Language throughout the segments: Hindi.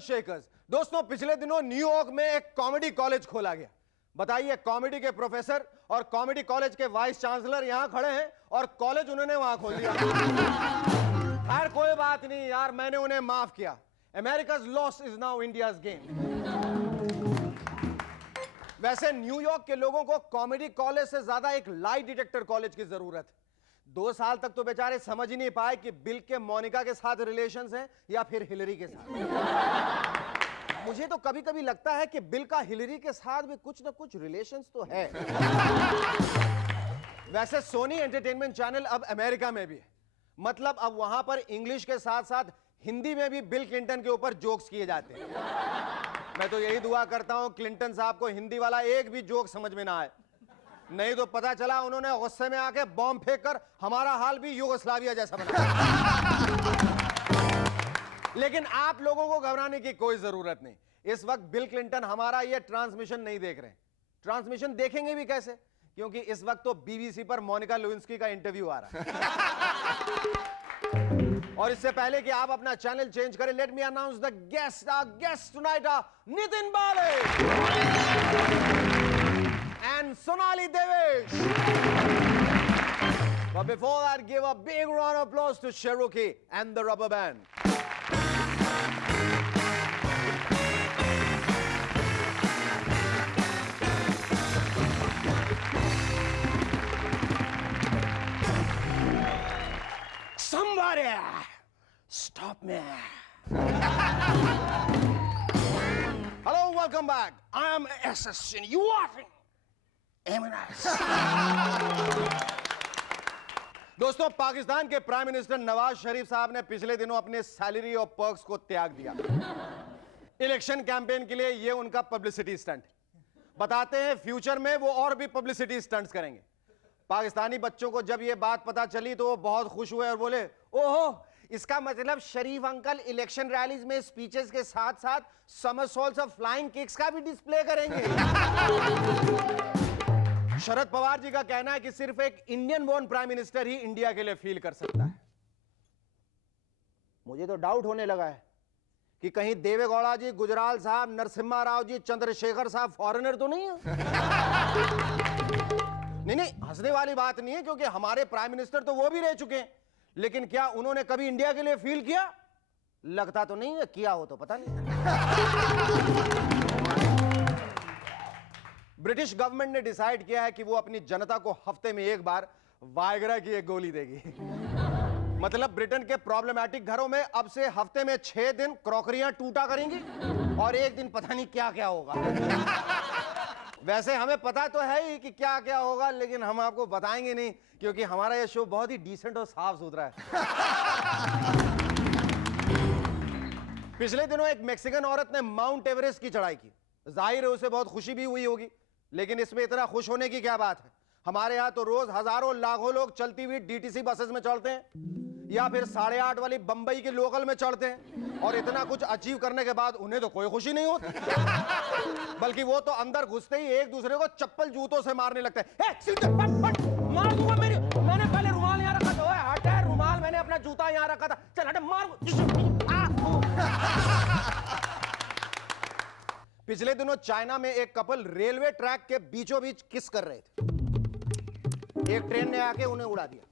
शेकर्स। दोस्तों, पिछले दिनों न्यूयॉर्क में एक कॉमेडी कॉलेज खोला गया। बताइए, कॉमेडी के प्रोफेसर और कॉमेडी कॉलेज के वाइस चांसलर यहां खड़े हैं और कॉलेज उन्होंने वहां खोल दिया। यार कोई बात नहीं यार, मैंने उन्हें माफ किया। America's loss is now India's gain. वैसे न्यूयॉर्क के लोगों को कॉमेडी कॉलेज से ज्यादा एक लाई डिटेक्टर कॉलेज की जरूरत है। 2 साल तक तो बेचारे समझ ही नहीं पाए कि बिल के मोनिका के साथ रिलेशंस हैं या फिर हिलरी के साथ। मुझे तो कभी कभी लगता है कि बिल का हिलरी के साथ भी कुछ ना कुछ रिलेशंस तो है। वैसे सोनी एंटरटेनमेंट चैनल अब अमेरिका में भी है। मतलब अब वहां पर इंग्लिश के साथ साथ हिंदी में भी बिल क्लिंटन के ऊपर जोक्स किए जाते हैं। मैं तो यही दुआ करता हूं क्लिंटन साहब को हिंदी वाला एक भी जोक समझ में ना आए, नहीं तो पता चला उन्होंने गुस्से में आके बॉम्ब फेंक कर हमारा हाल भी यूगोस्लाविया जैसा बना। लेकिन आप लोगों को घबराने की कोई जरूरत नहीं। इस वक्त बिल क्लिंटन हमारा ये ट्रांसमिशन नहीं देख रहे। ट्रांसमिशन देखेंगे भी कैसे, क्योंकि इस वक्त तो बीबीसी पर मोनिका लेविंस्की का इंटरव्यू आ रहा है। और इससे पहले कि आप अपना चैनल चेंज करें, let me announce the guest. Our guest tonight are Nitin Bali and Sonali Devesh. But before that, give a big round of applause to Cherokee and the Rubber Band. Somebody stop me. Hello, welcome back. I am assassin. You are दोस्तों, पाकिस्तान के प्राइम मिनिस्टर नवाज शरीफ साहब ने पिछले दिनों अपने सैलरी और पर्क्स को त्याग दिया। इलेक्शन कैंपेन के लिए यह उनका पब्लिसिटी स्टंट। बताते हैं फ्यूचर में वो और भी पब्लिसिटी स्टंट्स करेंगे। पाकिस्तानी बच्चों को जब यह बात पता चली तो वो बहुत खुश हुए और बोले, ओहो, इसका मतलब शरीफ अंकल इलेक्शन रैलीज में स्पीचेस के साथ साथ समरसॉल्ट्स और फ्लाइंग किक्स का भी डिस्प्ले करेंगे। शरद पवार जी का कहना है कि सिर्फ एक इंडियन बोर्न प्राइम मिनिस्टर ही इंडिया के लिए फील कर सकता है। मुझे तो डाउट होने लगा है कि कहीं देवेगौड़ा जी, गुजराल साहब, नरसिम्हा राव जी, चंद्रशेखर साहब फॉरेनर तो नहीं है। नहीं, हंसने वाली बात नहीं है, क्योंकि हमारे प्राइम मिनिस्टर तो वो भी रह चुके हैं। लेकिन क्या उन्होंने कभी इंडिया के लिए फील किया? लगता तो नहीं है, किया हो तो पता नहीं। ब्रिटिश गवर्नमेंट ने डिसाइड किया है कि वो अपनी जनता को हफ्ते में एक बार वायग्रा की एक गोली देगी। मतलब ब्रिटेन के प्रॉब्लमैटिक घरों में अब से हफ्ते में 6 दिन क्रॉकरियां टूटा करेंगी और एक दिन पता नहीं क्या क्या होगा। वैसे हमें पता तो है ही कि क्या क्या होगा, लेकिन हम आपको बताएंगे नहीं, क्योंकि हमारा यह शो बहुत ही डिसेंट और साफ सुथरा है। पिछले दिनों एक मैक्सिकन औरत ने माउंट एवरेस्ट की चढ़ाई की। जाहिर है उसे बहुत खुशी भी हुई होगी, लेकिन इसमें इतना खुश होने की क्या बात है। हमारे यहां तो रोज हजारों लाखों लोग चलती हुई डीटीसी बसेस में चढ़ते हैं या फिर 8:30 वाली बंबई के लोकल में चढ़ते हैं, और इतना कुछ अचीव करने के बाद उन्हें तो कोई खुशी नहीं होती। बल्कि वो तो अंदर घुसते ही एक दूसरे को चप्पल जूतों से मारने लगते हैं। मार दूंगा मेरी, मैंने पहले रुमाल यहां रखा था। हट है रुमाल, मैंने अपना जूता यहां रखा था। चल हट, मार। पिछले दिनों चाइना में एक कपल रेलवे ट्रैक के बीचों बीच किस कर रहे थे। एक ट्रेन ने आके उन्हें उड़ा दिया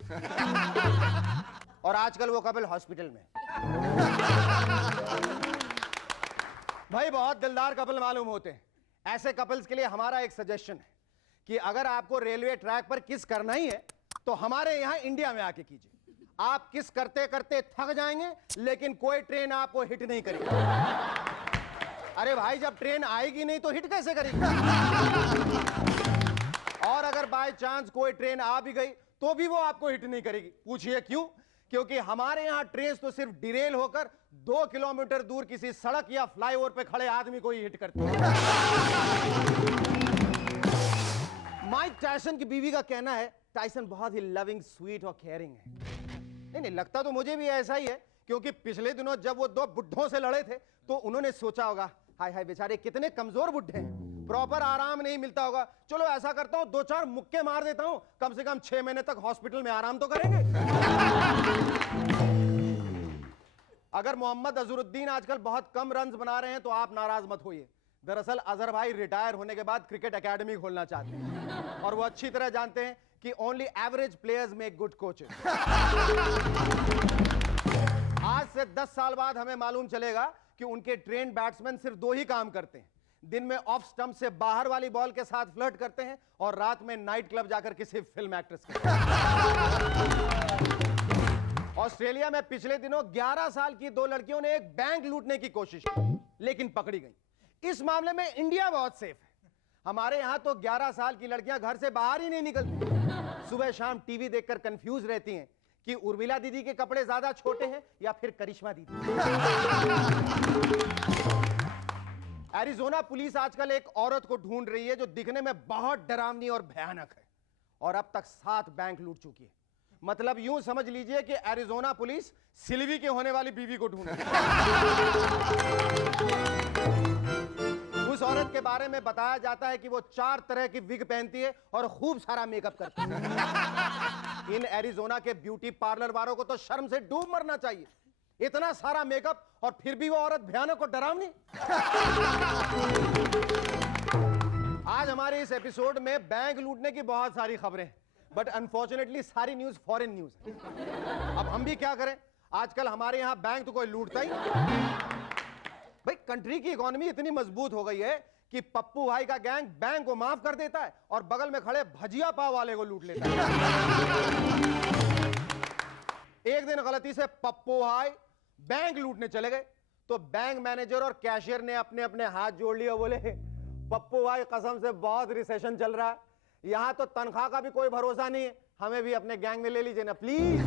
और आजकल वो कपल हॉस्पिटल में। भाई बहुत दिलदार कपल मालूम होते हैं। ऐसे कपल्स के लिए हमारा एक सजेशन है कि अगर आपको रेलवे ट्रैक पर किस करना ही है तो हमारे यहां इंडिया में आके कीजिए। आप किस करते करते थक जाएंगे, लेकिन कोई ट्रेन आपको हिट नहीं करेगी। अरे भाई, जब ट्रेन आएगी नहीं तो हिट कैसे करेगी? और अगर बाय चांस कोई ट्रेन आ भी गई तो भी वो आपको हिट नहीं करेगी। पूछिए क्यों? क्योंकि हमारे यहां ट्रेन तो सिर्फ डिरेल होकर 2 किलोमीटर दूर किसी सड़क या फ्लाईओवर पे खड़े आदमी को ही हिट करती है। माइक टायसन की बीवी का कहना है टायसन बहुत ही लविंग, स्वीट और केयरिंग है। नहीं, लगता तो मुझे भी ऐसा ही है, क्योंकि पिछले दिनों जब वो 2 बुड्ढों से लड़े थे तो उन्होंने सोचा होगा, हाय हाय बेचारे कितने कमजोर बुड्ढे हैं, प्रॉपर आराम नहीं मिलता होगा। चलो ऐसा करता हूं, 2-4 मुक्के मार देता हूं, कम से कम 6 महीने तक हॉस्पिटल में आराम तो करेंगे। अगर मोहम्मद अजहरुद्दीन आजकल बहुत कम रन्स बना रहे हैं तो आप नाराज मत होइए। दरअसल अजहर भाई रिटायर होने के बाद क्रिकेट एकेडमी खोलना चाहते हैं और वो अच्छी तरह जानते हैं कि only average players make good coaches. आज से 10 साल बाद हमें मालूम चलेगा कि उनके ट्रेन बैट्समैन सिर्फ 2 ही काम करते हैं, दिन में ऑफ स्टंप से बाहर वाली बॉल के साथ फ्लर्ट करते हैं और रात में नाइट क्लब जाकर किसी फिल्म एक्ट्रेस के। ऑस्ट्रेलिया में पिछले दिनों 11 साल की 2 लड़कियों ने एक बैंक लूटने की कोशिश की लेकिन पकड़ी गई। इस मामले में इंडिया बहुत सेफ है। हमारे यहां तो 11 साल की लड़कियां घर से बाहर ही नहीं निकलती। सुबह शाम टीवी देखकर कंफ्यूज रहती हैं कि उर्मिला दीदी के कपड़े ज्यादा छोटे हैं या फिर करिश्मा दीदी। एरिज़ोना पुलिस आजकल एक औरत को ढूंढ रही है जो दिखने में बहुत डरावनी और भयानक है और अब तक 7 बैंक लूट चुकी है। मतलब यूं समझ लीजिए कि एरिज़ोना पुलिस सिल्वी के होने वाली बीवी को ढूंढ रही है। उस औरत के बारे में बताया जाता है कि वो 4 तरह की विग पहनती है और खूब सारा मेकअप करती है। इन एरिज़ोना के ब्यूटी पार्लर वालों को तो शर्म से डूब मरना चाहिए। इतना सारा मेकअप और फिर भी वो औरत भयानक और डरावनी। आज हमारे इस एपिसोड में बैंक लूटने की बहुत सारी खबरें हैं, बट अनफॉर्चुनेटली सारी न्यूज फॉरेन न्यूज है। अब हम भी क्या करें, आजकल हमारे यहां बैंक तो कोई लूटता ही नहीं। भाई कंट्री की इकोनॉमी इतनी मजबूत हो गई है कि पप्पू भाई का गैंग बैंक को माफ कर देता है और बगल में खड़े भजिया पाव वाले को लूट लेता है। एक दिन गलती से पप्पू भाई बैंक लूटने चले गए तो बैंक मैनेजर और कैशियर ने अपने अपने हाथ जोड़ लिए और बोले, पप्पू भाई कसम से बहुत रिसेशन चल रहा है, यहां तो तनख्वाह का भी कोई भरोसा नहीं है, हमें भी अपने गैंग में ले लीजिए ना प्लीज।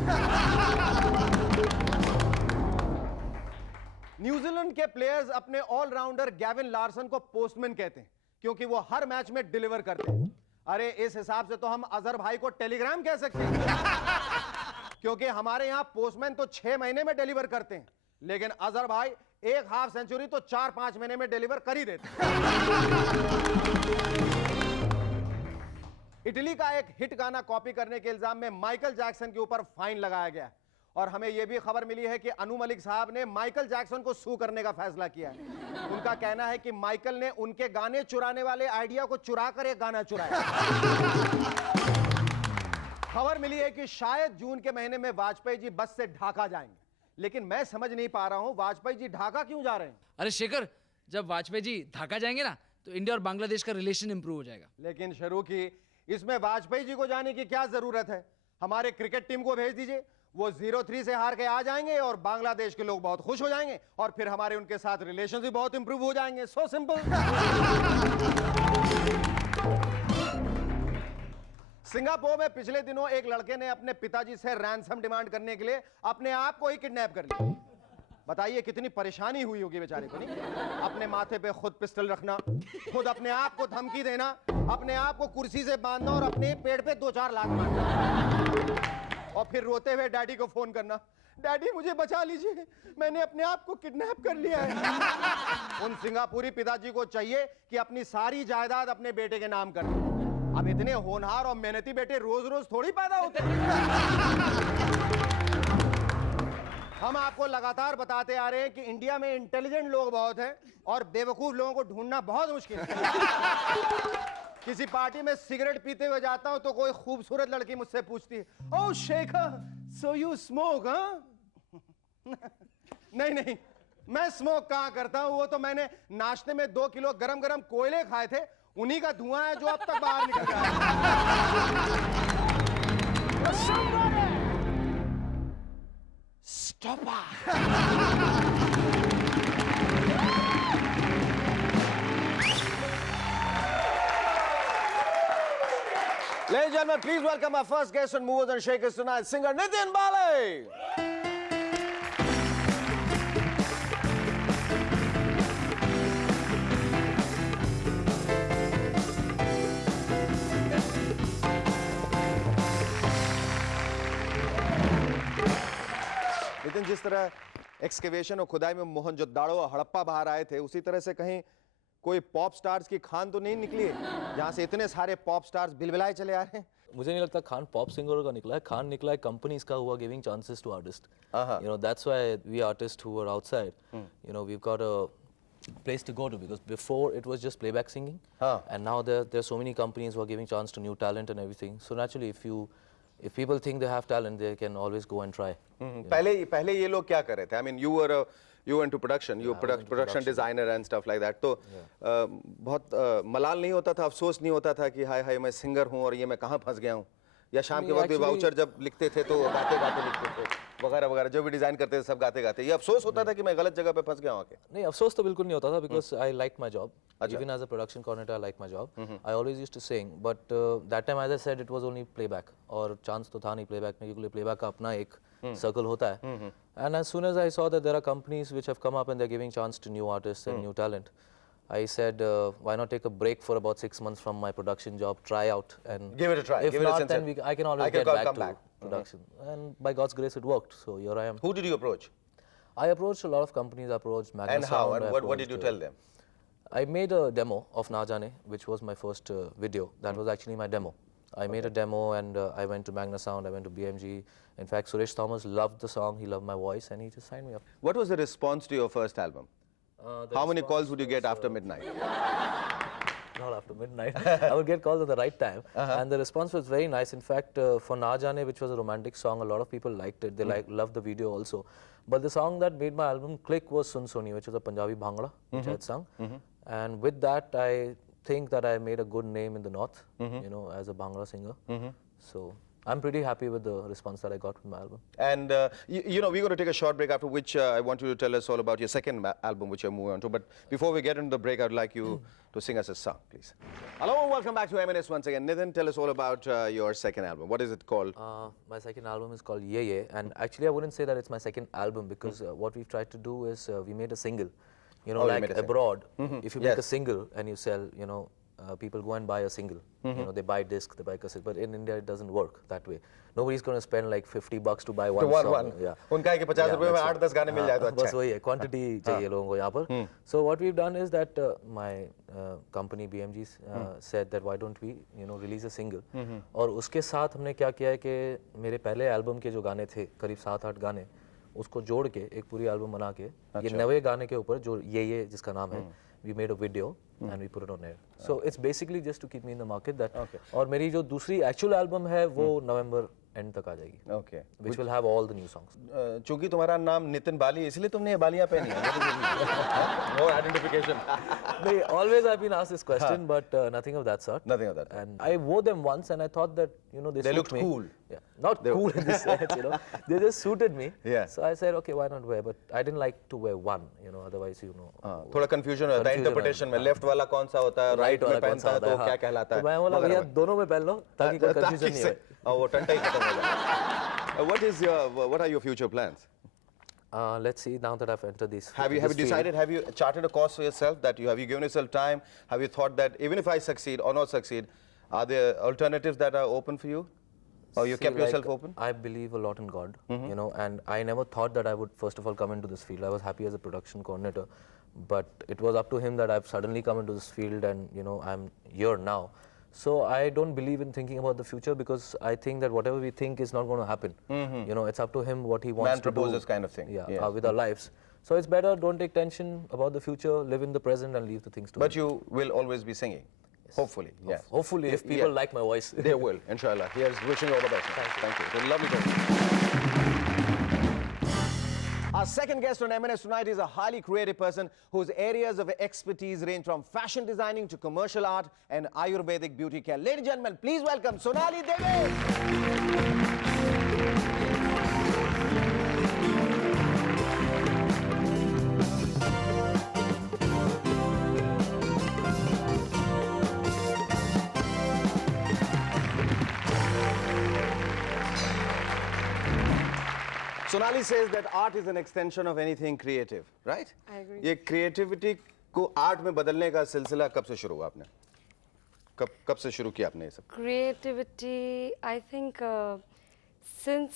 न्यूजीलैंड के प्लेयर्स अपने ऑलराउंडर गैविन लार्सन को पोस्टमैन कहते हैं क्योंकि वो हर मैच में डिलीवर करते हैं। अरे इस हिसाब से तो हम अजहर भाई को टेलीग्राम कह सकते हैं क्योंकि हमारे यहां पोस्टमैन तो 6 महीने में डिलीवर करते हैं, लेकिन अजहर भाई एक हाफ सेंचुरी तो 4-5 महीने में डिलीवर कर ही देते हैं। इटली का एक हिट गाना कॉपी करने के इल्जाम में माइकल जैक्सन के ऊपर फाइन लगाया गया और हमें यह भी खबर मिली है कि अनु मलिक साहब ने माइकल जैक्सन को सू करने का फैसला किया है। उनका कहना है कि माइकल ने उनके गाने चुराने वाले आइडिया को चुरा कर एक गाना चुराया। खबर मिली है कि शायद जून के महीने में वाजपेयी जी बस से ढाका जाएंगे, लेकिन मैं समझ नहीं पा रहा हूं वाजपेयी जी ढाका क्यों जा रहे हैं। अरे शेखर, जब वाजपेयी जी ढाका जाएंगे ना तो इंडिया और बांग्लादेश का रिलेशन इंप्रूव हो जाएगा। लेकिन शुरू की इसमें वाजपेयी जी को जाने की क्या जरूरत है। हमारे क्रिकेट टीम को भेज दीजिए, वो 0-3 से हार के आ जाएंगे और बांग्लादेश के लोग बहुत खुश हो जाएंगे और फिर हमारे उनके साथ रिलेशन भी बहुत इंप्रूव हो जाएंगे। So simple. सिंगापुर में पिछले दिनों एक लड़के ने अपने पिताजी से रैंसम डिमांड करने के लिए अपने आप को ही किडनैप कर लिया। बताइए कितनी परेशानी हुई होगी बेचारे को। नहीं, अपने माथे पे खुद पिस्टल रखना, खुद अपने आप को धमकी देना, अपने आप को कुर्सी से बांधना और अपने पेड़ पे 2-4 लात मारना और फिर रोते हुए डैडी को फोन करना, डैडी मुझे बचा लीजिए, मैंने अपने आप को किडनैप कर लिया है। उन सिंगापुरी पिताजी को चाहिए कि अपनी सारी जायदाद अपने बेटे के नाम कर दें। अब इतने होनहार और मेहनती बेटे रोज रोज थोड़ी पैदा होते हैं। हम आपको लगातार बताते आ रहे हैं कि इंडिया में इंटेलिजेंट लोग बहुत हैं और बेवकूफ लोगों को ढूंढना बहुत मुश्किल है। किसी पार्टी में सिगरेट पीते हुए जाता हूं तो कोई खूबसूरत लड़की मुझसे पूछती है, ओह शेखर, सो यू स्मोक? नहीं, मैं स्मोक कहां करता हूं, वो तो मैंने नाश्ते में 2 किलो गरम गरम कोयले खाए थे, उन्हीं का धुआं है जो अब तक बाहर निकल रहा है। Stop it! Ladies and gentlemen, please welcome our first guest on Movers and Shakers tonight, singer Nitin Bale. जिस तरह एक्सकेवेशन और खुदाई में मोहनजोदाड़ो और हड़प्पा बाहर आए थे, उसी तरह से कहीं कोई पॉप स्टार्स की खान तो नहीं निकली है जहाँ से इतने सारे पॉप स्टार्स बिलबिलाए चले आ रहे हैं? मुझे नहीं लगता खान पॉप सिंगर का निकला है, खान निकला है कंपनीज का हुआ giving chances to artist. You know, that's why we artists who are outside, you know, we've got a place to go to, because before it was just playback singing, and now there are so many companies who are giving chance to new talent and everything. So naturally, if people think they have talent, they can always go and try. पहले ये लोग क्या कर रहे थे? I mean, you were into production, you were production designer and stuff like that. तो बहुत मलाल नहीं होता था, अफसोस नहीं होता था कि हाय हाय मैं सिंगर हूँ और ये मैं कहाँ फंस गया हूँ? या शाम के वक्त भी वाउचर जब लिखते थे तो गाते गाते लिखते थे वगैरह वगैरह, जो भी डिजाइन करते थे सब गाते गाते, ये अफसोस होता था कि मैं गलत जगह पे फंस गया हूँ आके? नहीं, अफसोस तो बिल्कुल नहीं होता था, because I liked my job. Even as a production coordinator, I liked my job. I always used to sing, but that time, as I said, it was only playback. और chance तो था नहीं playback में, क्योंकि playback का अपना एक circle होता है. And as soon as I saw that there are companies which have come up and they're giving chance to new artists and new talent, I said, why not take a break for about 6 months from my production job, try out, and Give it a try. if Give it a not, sense then of- I can always I can get come back back. to production. And by God's grace, it worked. So here I am. Who did you approach? I approached a lot of companies. I approached Magna And how? Sound, And I what did you approached, tell them? I made a demo of Na Jaane, which was my first video. That was actually my demo. I made a demo, and I went to Magna Sound, I went to BMG. In fact, Suresh Thomas loved the song, he loved my voice, and he just signed me up. What was the response to your first album? How many calls would you get after midnight? Not after midnight. I would get calls at the right time. And the response was very nice. In fact, for Na Jaane, which was a romantic song, a lot of people liked it. They loved the video also. But the song that made my album click was Sun Soni, which was a Punjabi Bhangra, which I had sung. And with that, I think that I made a good name in the north, you know, as a Bhangra singer. So I'm pretty happy with the response that I got with my album. And you know, we're going to take a short break, after which I want you to tell us all about your second album, which you're moving on to. But before we get into the break, I'd like you to sing us a song, please. Hello and welcome back to M&S once again. Nitin, tell us all about your second album. What is it called? My second album is called Ye Ye, and actually I wouldn't say that it's my second album, because what we've tried to do is we made a single. You know, Oh, you like made a single. abroad, if you make a Yes. single and you sell, you know, people go and buy a single. You know, they buy disc, they buy cassette. But in India, it doesn't work that way. Nobody's going to spend like $50 to buy one song. Yeah. उनका है कि 50 रुपए में that's 8-10 गाने मिल जाए तो अच्छा बस वही है, quantity चाहिए लोगों को यहाँ पर. So what we've done is that my company BMG said that why don't we, you know, release a single. और उसके साथ हमने क्या किया है कि मेरे पहले एल्बम के जो गाने थे, करीब 7-8 गाने, उसको जोड़ के एक पूरी एल्बम बना के ये नवे गाने के ऊपर जो ये जिसका नाम है, we made a video and we put it on air. So it's basically just to keep me in the market. That और मेरी जो दूसरी एक्चुअल एल्बम है वो नवंबर एंड तक आ जाएगी, Okay. which will have all the new songs. चूंकि तुम्हारा नाम नितिन बाली, इसलिए तुमने ये बालियां पहनी है. More identification. They always have been asked this question, but nothing of that sort. Nothing of that. And I wore them once, and I thought that, you know, they suit looked me. cool. Yeah, not cool in this sense, you know. They just suited me. Yeah. So I said, okay, why not wear? But I didn't like to wear one, you know. Otherwise, you know. थोड़ा confusion होता है interpretation में. Left वाला कौन सा होता है, right में वाला कौन पहनता सा है होता तो है, क्या हाँ. कहलाता है. तो मैं बोला भैया दोनों में पहन लो ताकि कोई confusion नहीं हो. वो टंटा ही खत्म हो जाए. What are your future plans? Let's see, now that I've entered this. Have you this field. decided? Have you charted a course for yourself? That have you given yourself time? Have you thought that even if I succeed or not succeed, are there alternatives that are open for you, or you See, kept yourself like, open? I believe a lot in God, you know, and I never thought that I would first of all come into this field. I was happy as a production coordinator, but it was up to him that I've suddenly come into this field, and you know, I'm here now. So I don't believe in thinking about the future, because I think that whatever we think is not going to happen. You know, it's up to him what he wants Man to do. proposes kind of thing. Yeah, Yes. with our lives. So it's better, don't take tension about the future, live in the present and leave the things to But him. you will always be singing, hopefully. Yes. Hopefully, if people like my voice. They will, inshallah. Here's wishing you all the best. Thank you. It's been lovely talking to you. Our second guest on M&S tonight is a highly creative person whose areas of expertise range from fashion designing to commercial art and Ayurvedic beauty care. Ladies and gentlemen, please welcome Sonali Devi. Sonali says that art is an extension of anything creative, right? I agree. ये creativity को art में बदलने का सिलसिला कब से शुरू हुआ आपने? कब से शुरू किया आपने ये सब? Creativity, I think since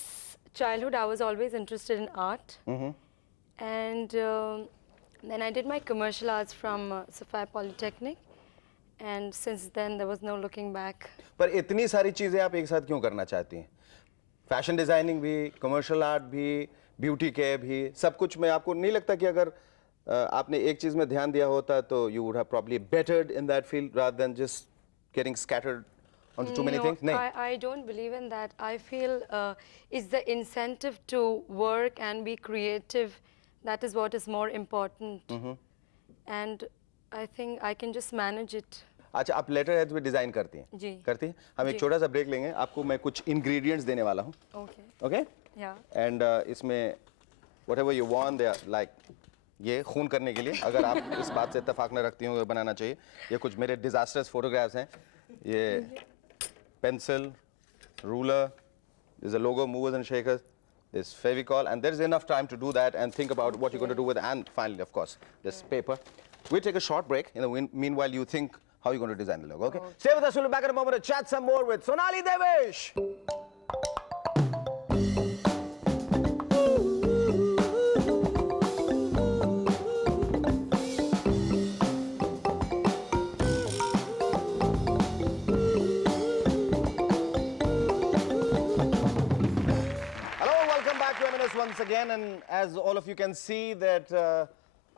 childhood I was always interested in art. And Then I did my commercial arts from Sophia Polytechnic, and since then there was no looking back. पर इतनी सारी चीजें आप एक साथ क्यों करना चाहती हैं? फैशन डिजाइनिंग भी, कमर्शियल आर्ट भी, ब्यूटी केयर भी, सब कुछ में आपको नहीं लगता कि अगर आपने एक चीज में ध्यान दिया होता तो you would have probably bettered in that field rather than just getting scattered onto too many things? नहीं. I don't believe in that. I feel it's the incentive to work and be creative. That is what is more important. And I think I can just manage it. अच्छा, आप लेटर हेड भी डिजाइन करती हैं? जी. करती हैं? हम एक जी. छोटा सा ब्रेक लेंगे, आपको मैं कुछ इंग्रेडिएंट्स देने वाला हूँ. Okay. Okay? Yeah. एंड इसमें whatever you want, they are like ये खून करने के लिए, अगर आप इस बात से इत्तेफाक न रखती हो बनाना चाहिए. ये कुछ मेरे डिजास्टर्स फोटोग्राफ्स हैं. ये pencil, ruler, there's a logo, movers and shakers, there's Fevicol, and there's enough time to do that and think about what you're going to do with it. And finally, of course, this paper. We'll take a short break. In the meanwhile, you think how you're going to design the logo. Okay? Stay with us. We'll be back in a moment to chat some more with Sonali Devesh. Once again, and as all of you can see that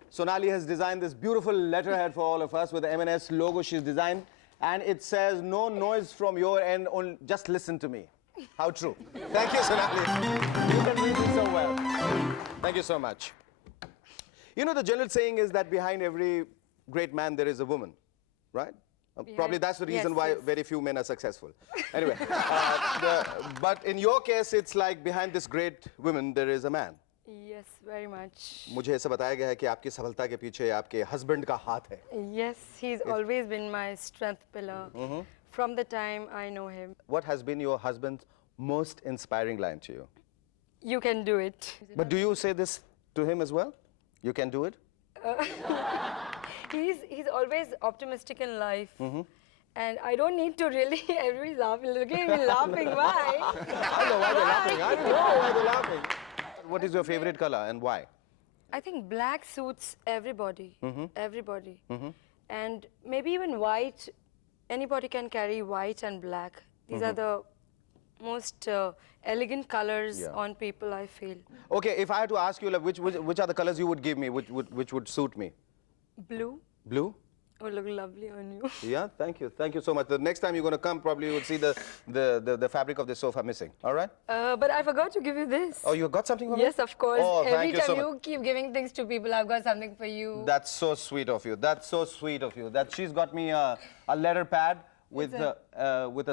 Sonali has designed this beautiful letterhead for all of us with the M&S logo she's designed, and it says no noise from your end, only just listen to me. How true. Thank you, Sonali. You can read it so well. Thank you so much. You know, the general saying is that behind every great man there is a woman, right? Probably that's the reason why very few men are successful. Anyway, but in your case, it's like behind this great woman, there is a man. Yes, very much. मुझे ऐसा बताया गया है कि आपकी सफलता के पीछे आपके husband का हाथ है. Yes, he's always been my strength pillar from the time I know him. What has been your husband's most inspiring line to you? You can do it. But do you say this to him as well? You can do it? He's always optimistic in life. And I don't need to really, everybody's laughing. Look at me laughing, why? I know why they're laughing. I don't know why they're laughing. What is your favorite color and why? I think black suits everybody. Everybody. And maybe even white. Anybody can carry white and black. These are the most elegant colors on people, I feel. Okay, if I had to ask you, like, which are the colors you would give me, which would suit me? Blue. Blue? Would look lovely on you. Yeah, thank you. Thank you so much. The next time you're going to come, probably you will see the fabric of the sofa missing. All right? But I forgot to give you this. Oh, you got something for me? Yes, of course. Oh, Every thank you time so you keep giving things to people, I've got something for you. That's so sweet of you. That's so sweet of you. That she's got me a letter pad with a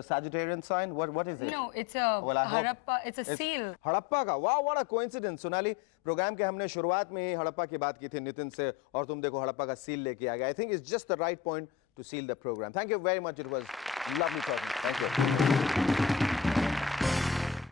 Sagittarian sign. What is it? No, it's a Well, I hope- Harappa. It's a seal. Harappa का. Wow, what a coincidence. Sonali, program के हमने शुरुआत में ही हड़प्पा की बात की थी नितिन से, और तुम देखो हड़प्पा का सील लेके आ गया. I think it's just the right point to seal the program. Thank you very much. It was lovely talking. Thank you.